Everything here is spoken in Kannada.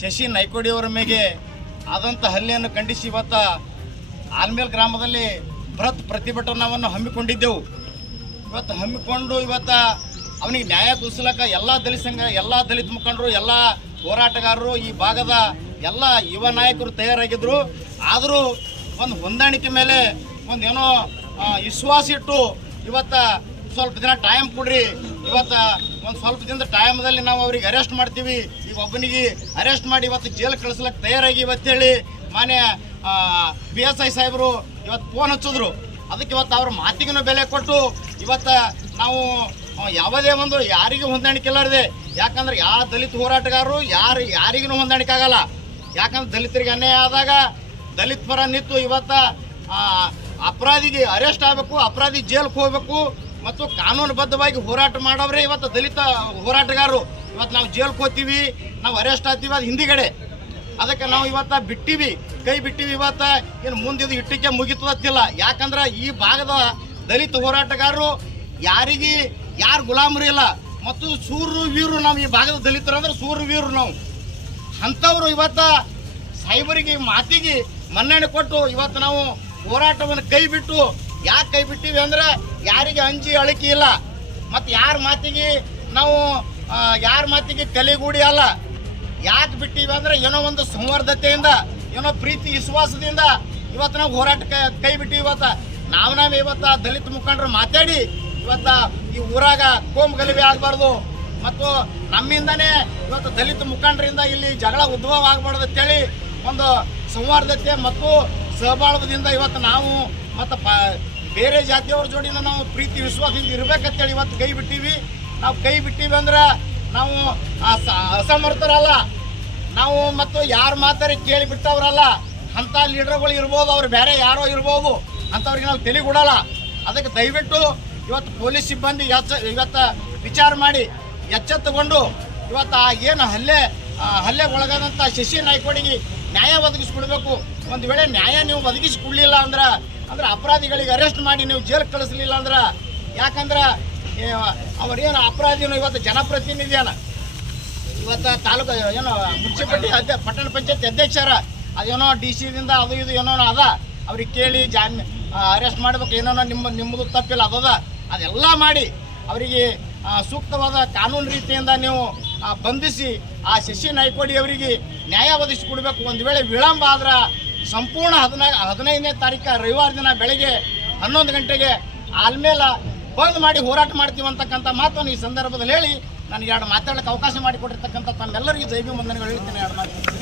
ಶಶಿ ನೈಕೋಡಿಯವರ ಮೇಲೆ ಆದಂಥ ಹಲ್ಲೆಯನ್ನು ಖಂಡಿಸಿ ಇವತ್ತು ಆಲ್ಮೇಲ್ ಗ್ರಾಮದಲ್ಲಿ ಬೃಹತ್ ಪ್ರತಿಭಟನಾವನ್ನು ಹಮ್ಮಿಕೊಂಡಿದ್ದೆವು. ಇವತ್ತು ಹಮ್ಮಿಕೊಂಡು ಅವನಿಗೆ ನ್ಯಾಯ ಕೊಡಿಸ್ಲಿಕ್ಕೆ ಎಲ್ಲ ದಲಿತ ಸಂಘ, ಎಲ್ಲ ದಲಿತ ಮುಖಂಡರು, ಎಲ್ಲ ಹೋರಾಟಗಾರರು, ಈ ಭಾಗದ ಎಲ್ಲ ಯುವ ನಾಯಕರು ತಯಾರಾಗಿದ್ದರು. ಆದರೂ ಒಂದು ಹೊಂದಾಣಿಕೆ ಮೇಲೆ ಏನೋ ವಿಶ್ವಾಸ ಇಟ್ಟು ಇವತ್ತು ಸ್ವಲ್ಪ ದಿನ ಟೈಮ್ ಕೊಡ್ರಿ, ಇವತ್ತು ಒಂದು ಸ್ವಲ್ಪ ದಿನದ ಟೈಮಲ್ಲಿ ನಾವು ಅವ್ರಿಗೆ ಅರೆಸ್ಟ್ ಮಾಡ್ತೀವಿ, ಈಗ ಒಬ್ಬನಿಗೆ ಅರೆಸ್ಟ್ ಮಾಡಿ ಇವತ್ತು ಜೈಲು ಕಳಿಸ್ಲಿಕ್ಕೆ ತಯಾರಾಗಿ ಇವತ್ತೇಳಿ ಮಾನ್ಯ PSI ಸಾಹೇಬರು ಇವತ್ತು ಫೋನ್ ಹಚ್ಚಿದ್ರು. ಅದಕ್ಕೆ ಇವತ್ತು ಅವ್ರ ಮಾತಿಗೂ ಬೆಲೆ ಕೊಟ್ಟು ಇವತ್ತು ನಾವು ಯಾವುದೇ ಒಂದು ಯಾರಿಗೂ ಹೊಂದಾಣಿಕೆ ಇಲ್ಲದೆ, ಯಾಕಂದ್ರೆ ಯಾವ ದಲಿತ ಹೋರಾಟಗಾರರು ಯಾರಿಗೂ ಹೊಂದಾಣಿಕೆ ಆಗಲ್ಲ. ಯಾಕಂದ್ರೆ ದಲಿತರಿಗೆ ಅನ್ಯಾಯ ಆದಾಗ ದಲಿತ ಪರ ನಿಂತು ಇವತ್ತು ಅಪರಾಧಿಗೆ ಅರೆಸ್ಟ್ ಆಗಬೇಕು, ಅಪರಾಧಿ ಜೈಲ್ಗೆ ಹೋಗ್ಬೇಕು ಮತ್ತು ಕಾನೂನುಬದ್ಧವಾಗಿ ಹೋರಾಟ ಮಾಡೋವ್ರೆ ಇವತ್ತು ದಲಿತ ಹೋರಾಟಗಾರರು. ಇವತ್ತು ನಾವು ಜೈಲ್ಗೆ ಹೋಗ್ತೀವಿ, ನಾವು ಅರೆಸ್ಟ್ ಆಗ್ತೀವಿ, ಅದು ಹಿಂದಿಗಡೆ. ಅದಕ್ಕೆ ನಾವು ಇವತ್ತು ಬಿಟ್ಟಿವಿ, ಕೈ ಬಿಟ್ಟಿವಿ. ಇವತ್ತು ಏನು ಮುಂದಿದು ಇಟ್ಟಿಗೆ ಮುಗಿತದತ್ತಿಲ್ಲ. ಯಾಕಂದ್ರೆ ಈ ಭಾಗದ ದಲಿತ ಹೋರಾಟಗಾರರು ಯಾರು ಗುಲಾಮರು ಇಲ್ಲ ಮತ್ತು ಸೂರ್ರು ವೀರು. ನಾವು ಈ ಭಾಗದ ದಲಿತರು ಅಂದ್ರೆ ಸೂರ್ರು ವೀರು ನಾವು. ಅಂಥವ್ರು ಇವತ್ತು ಸಾಹೇಬರಿಗೆ ಮಾತಿಗೆ ಮನ್ನಣೆ ಕೊಟ್ಟು ಇವತ್ತು ನಾವು ಹೋರಾಟವನ್ನು ಕೈ ಬಿಟ್ಟು, ಯಾಕೆ ಕೈ ಬಿಟ್ಟಿವಿ ಅಂದ್ರೆ ಯಾರಿಗೆ ಅಂಜಿ ಅಳಿಕೆ ಇಲ್ಲ ಮತ್ತು ಯಾರ ಮಾತಿಗೆ ತಲೆಗೂಡಿ ಅಲ್ಲ. ಯಾಕೆ ಬಿಟ್ಟಿವಿ ಅಂದ್ರೆ ಏನೋ ಒಂದು ಸಂವರ್ಧತೆಯಿಂದ, ಏನೋ ಪ್ರೀತಿ ವಿಶ್ವಾಸದಿಂದ ಇವತ್ತು ನಾವು ಹೋರಾಟಕ್ಕೆ ಕೈ ಬಿಟ್ಟಿವಿ. ನಾವೇ ಇವತ್ತು ದಲಿತ ಮುಖಂಡರು ಮಾತಾಡಿ ಇವತ್ತು ಈ ಊರಾಗ ಕೋಮು ಗಲಭೆ ಆಗಬಾರ್ದು ಮತ್ತು ನಮ್ಮಿಂದನೇ ಇವತ್ತು ದಲಿತ ಮುಖಂಡರಿಂದ ಇಲ್ಲಿ ಜಗಳ ಉದ್ಭವ ಆಗಬಾರ್ದು ಅಂತೇಳಿ ಒಂದು ಸಂವರ್ಧತೆ ಮತ್ತು ಸಹಬಾಳ್ವದಿಂದ ಇವತ್ತು ನಾವು ಮತ್ತು ಬೇರೆ ಜಾತಿಯವ್ರ ಜೋಡಿನ ನಾವು ಪ್ರೀತಿ ವಿಶ್ವಾಸದಿಂದ ಇರಬೇಕಂತೇಳಿ ಇವತ್ತು ಕೈ ಬಿಟ್ಟಿವಿ. ನಾವು ಕೈ ಬಿಟ್ಟಿವಿ ಅಂದ್ರೆ ನಾವು ಅಸಮರ್ಥರಲ್ಲ, ನಾವು ಮತ್ತು ಯಾರು ಮಾತಾಡಿ ಕೇಳಿ ಬಿಟ್ಟವ್ರಲ್ಲ. ಅಂಥ ಲೀಡರ್ಗಳು ಇರ್ಬೋದು, ಅವ್ರು ಬೇರೆ ಯಾರೋ ಇರ್ಬೋದು, ಅಂಥವ್ರಿಗೆ ನಾವು ತಲೆಗೂಡಲ್ಲ. ಅದಕ್ಕೆ ದಯವಿಟ್ಟು ಇವತ್ತು ಪೊಲೀಸ್ ಸಿಬ್ಬಂದಿ ಇವತ್ತು ವಿಚಾರ ಮಾಡಿ ಎಚ್ಚೆತ್ತುಕೊಂಡು ಇವತ್ತು ಏನು ಹಲ್ಲೆಗೆ ಒಳಗಾದಂಥ ಶಶಿ ನಾಯ್ಕೋಡಿಗೆ ನ್ಯಾಯ ಒದಗಿಸ್ಕೊಡ್ಬೇಕು. ಒಂದು ವೇಳೆ ನ್ಯಾಯ ನೀವು ಒದಗಿಸ್ಕೊಡ್ಲಿಲ್ಲ ಅಂದ್ರೆ ಅಪರಾಧಿಗಳಿಗೆ ಅರೆಸ್ಟ್ ಮಾಡಿ ನೀವು ಜೈಲು ಕಳಿಸ್ಲಿಲ್ಲ ಅಂದ್ರೆ, ಯಾಕಂದ್ರೆ ಅವರೇನು ಅಪರಾಧಿನೂ ಇವತ್ತು ಜನಪ್ರತಿನಿಧಿಯನ, ಇವತ್ತು ತಾಲೂಕು ಏನೋ ಮುನ್ಸಿಪಾಲಿಟಿ ಪಟ್ಟಣ ಪಂಚಾಯತ್ ಅಧ್ಯಕ್ಷರ, ಅದೇನೋ DC ದಿಂದ ಅದು ಇದು ಏನೋ ಅದ, ಅವ್ರಿಗೆ ಕೇಳಿ ಅರೆಸ್ಟ್ ಮಾಡ್ಬೇಕು, ಏನೋ ನಿಮ್ಮದು ತಪ್ಪಿಲ್ಲ ಅದೆಲ್ಲ ಮಾಡಿ ಅವರಿಗೆ ಸೂಕ್ತವಾದ ಕಾನೂನು ರೀತಿಯಿಂದ ನೀವು ಬಂಧಿಸಿ ಆ ಶಶಿ ನಾಯ್ಕೋಡಿ ಅವರಿಗೆ ನ್ಯಾಯ ಒದಗಿಸಿಕೊಡ್ಬೇಕು. ಒಂದು ವೇಳೆ ವಿಳಂಬ ಆದ್ರೆ ಸಂಪೂರ್ಣ 15ನೇ ತಾರೀಕು ರವಿವಾರ ದಿನ ಬೆಳಗ್ಗೆ 11 ಗಂಟೆಗೆ ಆಲ್ಮೇಲೆ ಬಂದ್ ಮಾಡಿ ಹೋರಾಟ ಮಾಡ್ತೀವಿ ಅಂತಕ್ಕಂಥ ಮಾತನ್ನು ಈ ಸಂದರ್ಭದಲ್ಲಿ ಹೇಳಿ ನನಗೆ ಎರಡು ಮಾತಾಡಲಿಕ್ಕೆ ಅವಕಾಶ ಮಾಡಿಕೊಟ್ಟಿರ್ತಕ್ಕಂಥ ತಮ್ಮೆಲ್ಲರಿಗೂ ಜೈ ಭೀಮ್ ವಂದನೆಗಳು ಹೇಳ್ತೀನಿ. ಎರಡು ಮಾತು